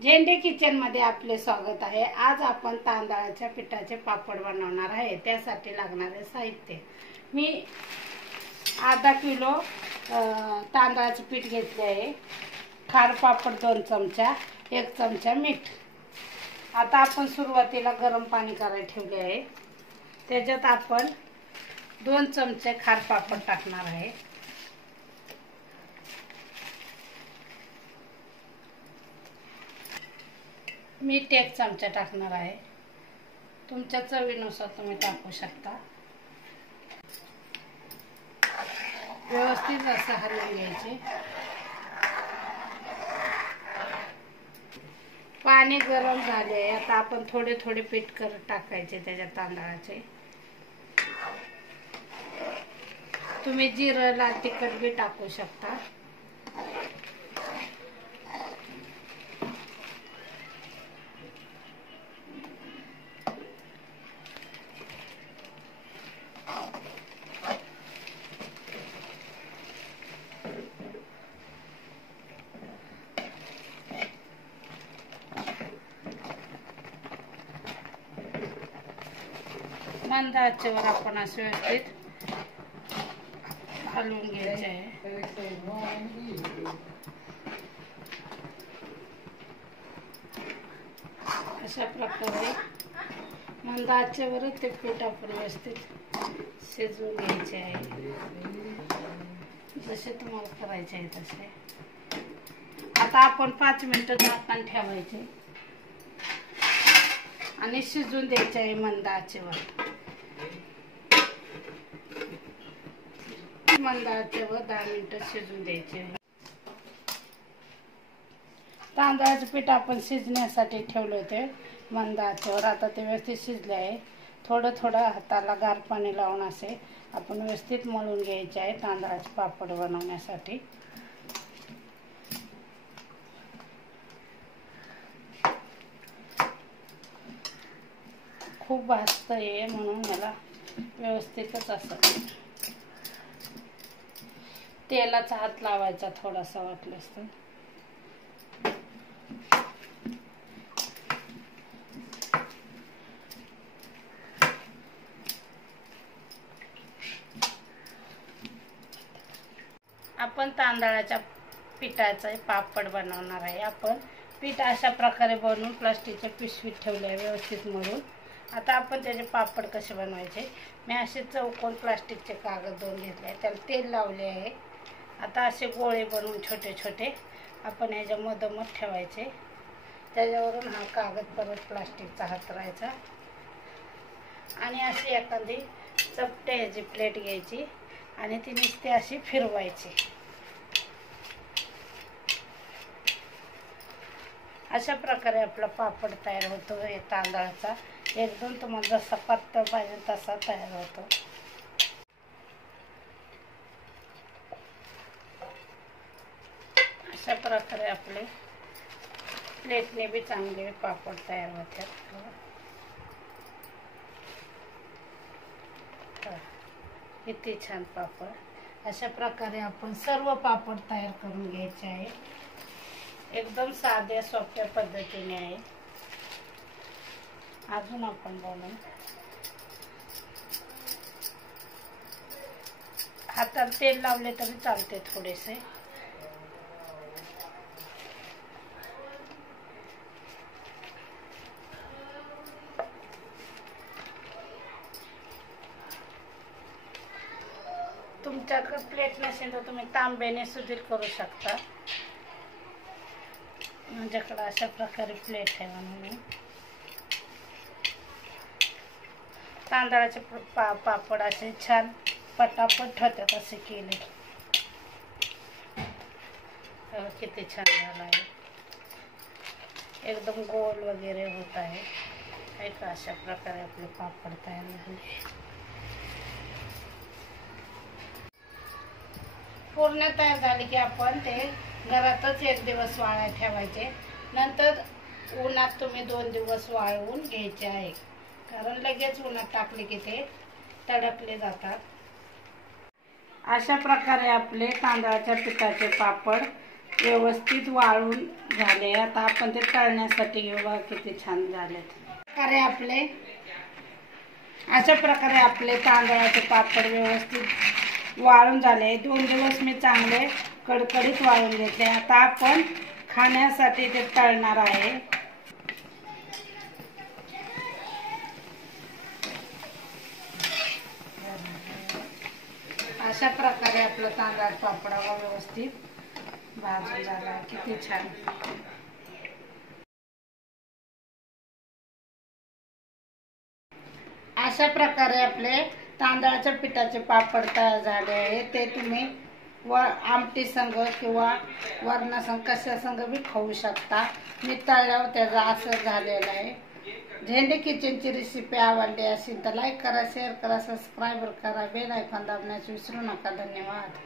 झेंडे किचन मध्ये आपले स्वागत आहे। आज आपण तांदळाच्या पिठाचे पापड बनवणार आहे। त्यासाठी लागणारे साहित्य मी अर्धा किलो तांदळाचे पीठ घेतले आहे। खार पापड 2 चमचा, 1 चमचा मीठ। आता आपण सुरुवातीला गरम पाणी करायला ठेवले आहे। त्याच्यात आपण 2 चमचे खार पापड टाकणार आहे। मीठ 1 चमचा टाकणार आहे। तुमच्या चवीनुसार तुम्ही टाकू शकता। व्यवस्थित असं हलवून घ्यायचे। पाणी गरम झाले। आता आपण थोडे थोडे पीठ करत टाकायचे त्याच्यात तांदळाचे। तुम्ही जिरं लाल तिखट बी टाकू शकता। मंद आचेवर आपण असं व्यवस्थित हलवून घ्यायचे आहे। अशा प्रकारे मंद आचेवर ते पीठ आपण व्यवस्थित शिजवून घ्यायचे आहे। जसे तुम्हाला करायचे आहे तसे। आता आपण 5 मिनिटं झाकण ठेवायचे आणि शिजून द्यायचे आहे मंद आचेवर। मंद आचेवर 10 मिनिटं शिजून द्यायचे। तांदळाचे पीठ आपण शिजण्यासाठी ठेवले होते मंद आचेवर। आता ते व्यवस्थित शिजले आहे। थोडं थोडं हाताला गार पाणी लावून असे आपण व्यवस्थित मळून घ्यायचे आहे तांदळाचे पापड बनवण्यासाठी। खूप भाजत आहे म्हणून याला व्यवस्थितच असं तेलाचा हात लावायचा थोडासा वाटल्यास तर। आपण तांदळाच्या पिठाचे पापड बनवणार आहे। आपण पीठ अशा प्रकारे बनवून प्लास्टिकच्या पिशवीत ठेवले आहे व्यवस्थित मळून। आता आपण त्याचे पापड कसे बनवायचे, मी असे चौकोन प्लास्टिकचे कागद 2 घेतले, त्याला तेल लावले आहे। आता असे गोळे बनवून छोटे छोटे आपण याच्या मधोमध ठेवायचे। त्याच्यावरून हा कागद परत प्लास्टिकचा हातरायचा आणि अशी एखादी चपटे ह्याची प्लेट घ्यायची आणि ती नुसती अशी फिरवायची। अशा प्रकारे आपला पापड तयार होतो। हे तांदळाचा एकदम तुम्हाला जसा पातळ पाहिजे तसा तयार होतो। अशा प्रकारे आपले प्लेटने बी चांगले पापड तयार होतात। किती छान पापड। अशा प्रकारे आपण सर्व पापड तयार करून घ्यायचे आहे। एकदम साध्या सोप्या पद्धतीने आहे। अजून आपण बनवू। हाताला तेल लावले तरी चालते थोडेसे। तुमच्याकडे प्लेट नसेल तर तुम्ही तांब्याने सुद्धा करू शकता। माझ्याकडे अशा प्रकारे प्लेट आहे म्हणून तांदळाचे पापड असे छान पटापट होतात असे केले। किती छान झाला आहे। एकदम गोल वगैरे होत आहे। अशा प्रकारे आपले पापड तयार झाले। पूर्ण तयार झाले की आपण ते घरातच 1 दिवस वाळायला ठेवायचे। नंतर उन्हात तुम्ही 2 दिवस वाळवून घ्यायचे आहे, कारण लगेच उन्हात टाकले की ते तडकले जातात। अशा प्रकारे आपले तांदळाच्या पिठाचे पापड व्यवस्थित वाळून झाले. आता आपण ते तळण्यासाठी घेऊ. बघा किती छान झालेत. अशा प्रकारे आपले तांदळाचे पापड व्यवस्थित वाळून झाले. 2 दिवस मी चांगले कडकडीत वाळून घेतले. आता आपण खाण्यासाठी ते तळणार आहे. अशा प्रकारे आपलं तांदळाचा पापड व्यवस्थित भाजून झाला. किती छान. अशा प्रकारे आपले तांदळाच्या पिठाचे पापड तयार झाले आहे. ते तुम्ही आमटी संग किंवा वरणा संग कशा संग बी खाऊ शकता. मी तळल्यावर त्याचा असं झालेलं आहे. झेंडे किचनची रेसिपी आवडली असेल तर लाईक करा, शेअर करा, सबस्क्राईब करा, बेल आयकॉन दाबण्यास विसरू नका. धन्यवाद.